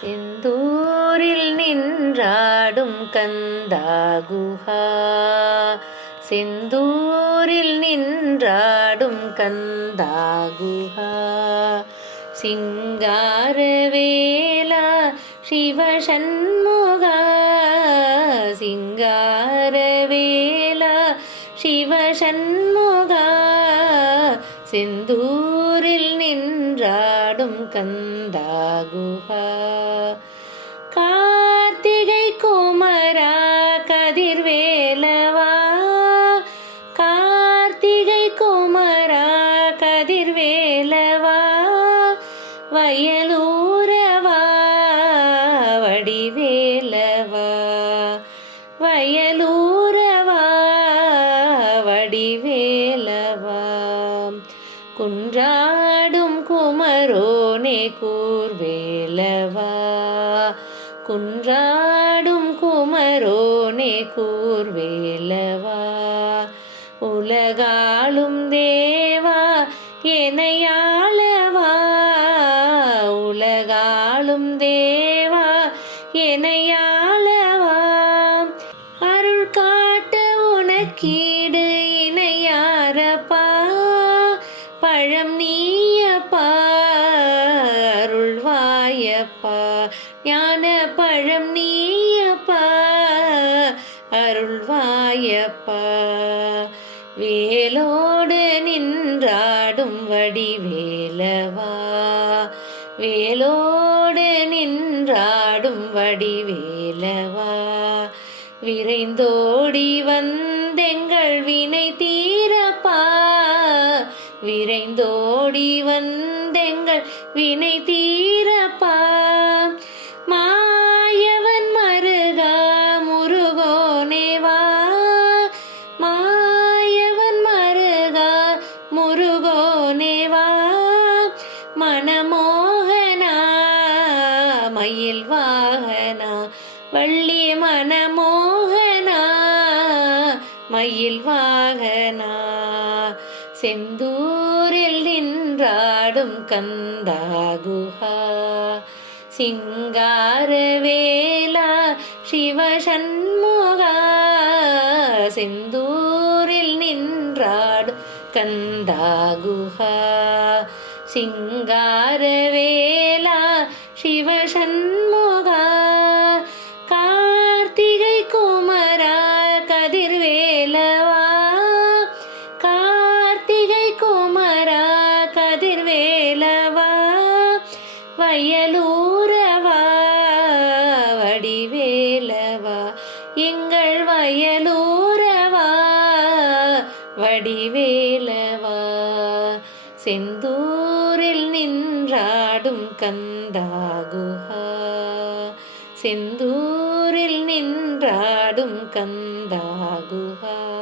செந்தூரில் நின்றாடும் கந்தா குஹா செந்தூரில் நின்றாடும் கந்தா கந்தாகுஹா சிங்காரவேலா சிவசண்முகா. சிங்காரவேலா சிவசண்முகா. செந்தூரில் நின்றாடும் கந்தாகுஹா கார்த்திகை குமரா கதிர்வேலவா. கார்த்திகை குமரா கதிர்வேலவா. வயலூர் குன்றாடும் குமரோனே கூர்வேலவா. குன்றாடும் குமரோனே கூர்வேலவா. உலகாளும் தேவா எனையாளவா. உலகாளும் தேவா எனையாளவா. அருள் காட்ட உனக்கே பழம் நீயப்பா அருள்வாயப்பா. ஞான பழம் நீயப்பா அருள்வாயப்பா. வேலோடு நின்றாடும் வடிவேலவா. வேலோடு நின்றாடும் வடிவேலவா. விரைந்தோடி வந்தெங்கள் வினை தீ விரைந்தோடி வந்தெங்கள் வினை தீரப்பா. மாயவன் மருகா முருகோனேவா மாயவன் மருகா முருகோனேவா மனமோகனா மயில் வாகனா. வள்ளி மனமோகனா மயில் வாகனா. செந்தூரில் நின்றாடும் கந்தாகுஹா சிங்காரவேலா சிவசண்முகா. செந்தூரில் நின்றாடும் கந்தாகுஹா சிங்காரவேலா சிவசண்முகா. வயலூரவா வடிவேலவா எங்கள் வயலூரவா வடிவேலவா. செந்தூரில் நின்றாடும் கந்தாகுஹா செந்தூரில் நின்றாடும் கந்தாகுஹா.